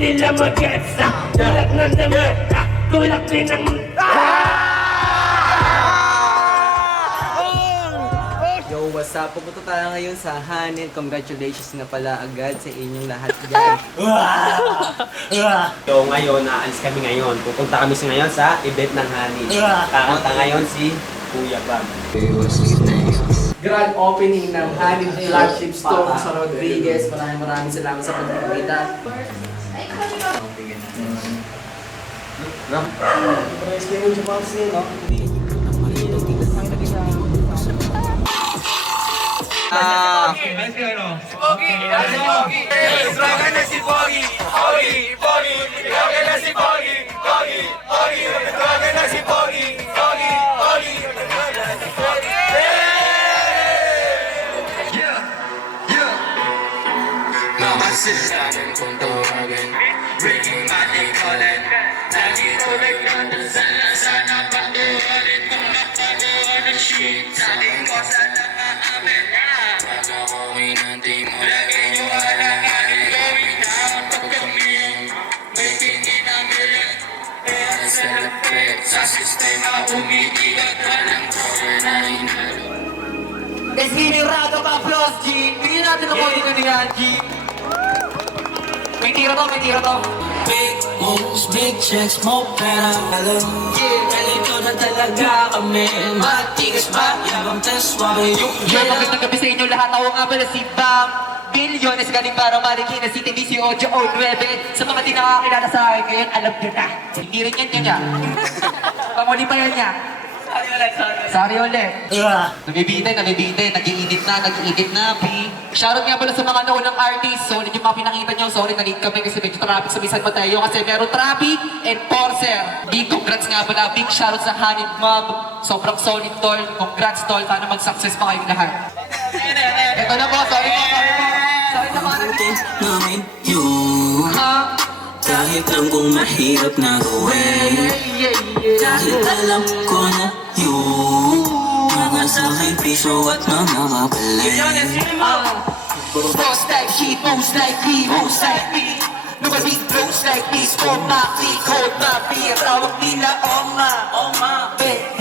nila mag-gets. Tulak ng damit, tulak din ng... Yo, what's up? Pupunta tayo ngayon sa Hanin. Congratulations na pala agad sa inyong lahat dyan. So ngayon, naalis kami ngayon. Pupunta kami ngayon sa event ng Hanin. Kakanta ngayon si Kuya Bam. Grand opening ng Hanin flagship store sa Rodriguez. Maraming salamat sa pagkakita. Naman kung tawagin, breaking ating ulit. Nandito nagkanda sana patuloy kung napagawa ng shit. Sabihin ko sana maamin. Pag ako kinanti mo, lagi nyo alanganin. Going down pag kami may tingin na million. Kaya sa lapit sa sistema umiigat ka ng cover na hinalo. Eskinirado pa plus G. Tingin natin ako dito ni G. May tira to. Big moves, big checks, mo pera. Yeah, ganito na talaga kami. Matigas ba? Yabang taswa yung Magandang gabi sa inyo lahat. Ako nga pala si Bam Bilyones, galing para Marikina City, 18 o 9. Sa mga di nakakilala sa akin ngayon, alam nyo na. Hindi rin yan niya. Pamuli pa yan niya. Sorry ulit. Nabibitay, nag-iinit na, B. Shoutout nga pala sa mga naunang artists. Solid yung mga pinakita nyo. Sorry, nalate kami kasi medyo traffic sa San Mateo kasi meron traffic and Porcer. Big congrats nga pala. Big shoutout sa Hanid Mob. Sobrang solid, tol. Congrats, tol. Sana mag-success pa kayong lahat. Ito na po, sorry po. Sorry sa mga natin namin yun. Kahit alam kong mahirap na gawin. Kahit alam ko na yun. Mga sa'king piso at mga kapalit. Boss like she, moves like me, moves like me. Nobody blows like me, score my key, code my beer. Tawag nila Oma,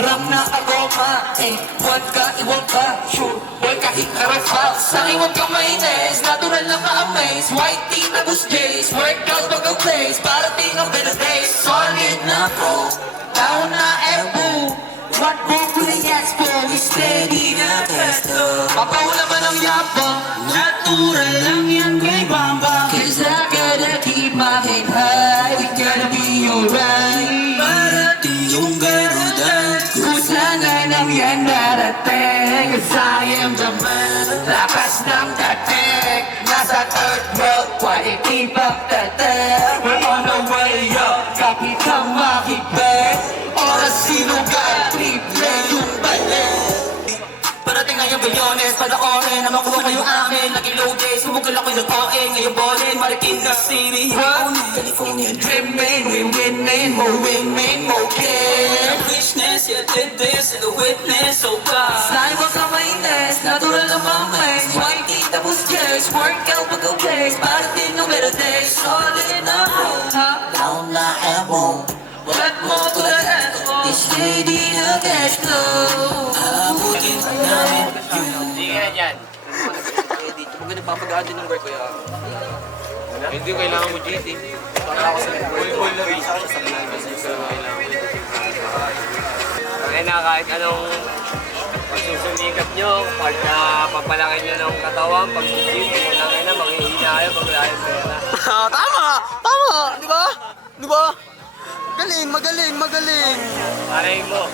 ram na aroma. Iwan ka, sure, boy kahit karafal. Sa'kin huwag kang mainis, natural na ma-amaze. White tee na bus days, workout mag-a-place. Parating ang better days, solid na pro. Down na F-boo, what more to the expo? Steady na pesto. Papahula man ang yabang, natural lang yan kay Bamba. Cause I gotta keep my head high, we gotta be alright. Parati yung garudan. Kung sana lang yan darating, cause I am the man. Lakas ng dating, nasa third world, quality pang dating. We're on our way up, kapit kang makipeg. Oras sinugal, triple yung balik. Parating na yung bilyones, panoorin na makuha kayo amin. Naging low days, sumugal ako yung OA. Ngayon ballin, Marikina City, California dreaming. We winning, more win-win, more care. Witness, you did this, and the witness, oh God. Slime mo sa mainis, natural na mamay. White tee, tapos yes, workout mag-a-place. Parating ng better days, solid na home. Down na elbow. What more to the expo? Steady na cash flow. Abutin namin Hindi ka na dyan. Huwag nagpapagaan din ng work ko yan. Hindi kailangan mo GT. Para ako sa Full na rin. Kaya na kahit anong pagsusumikat nyo, pag papalakin nyo ng katawan, pag gym, kailangan na maghihina kayo pag wala yung pera. Tama! Di ba? Magaling! Parehin mo.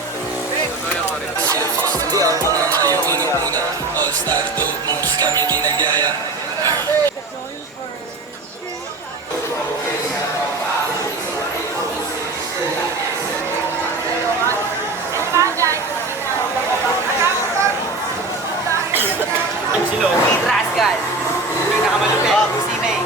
Hindi ako na yung inuna. All-star dope moves kami ginagaya. Sino? Rascal. Pinakamalupit. Si May.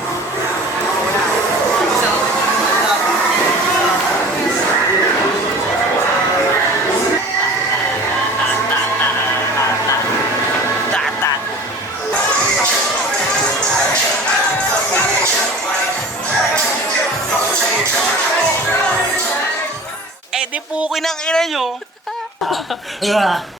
pukin ang ina nyo.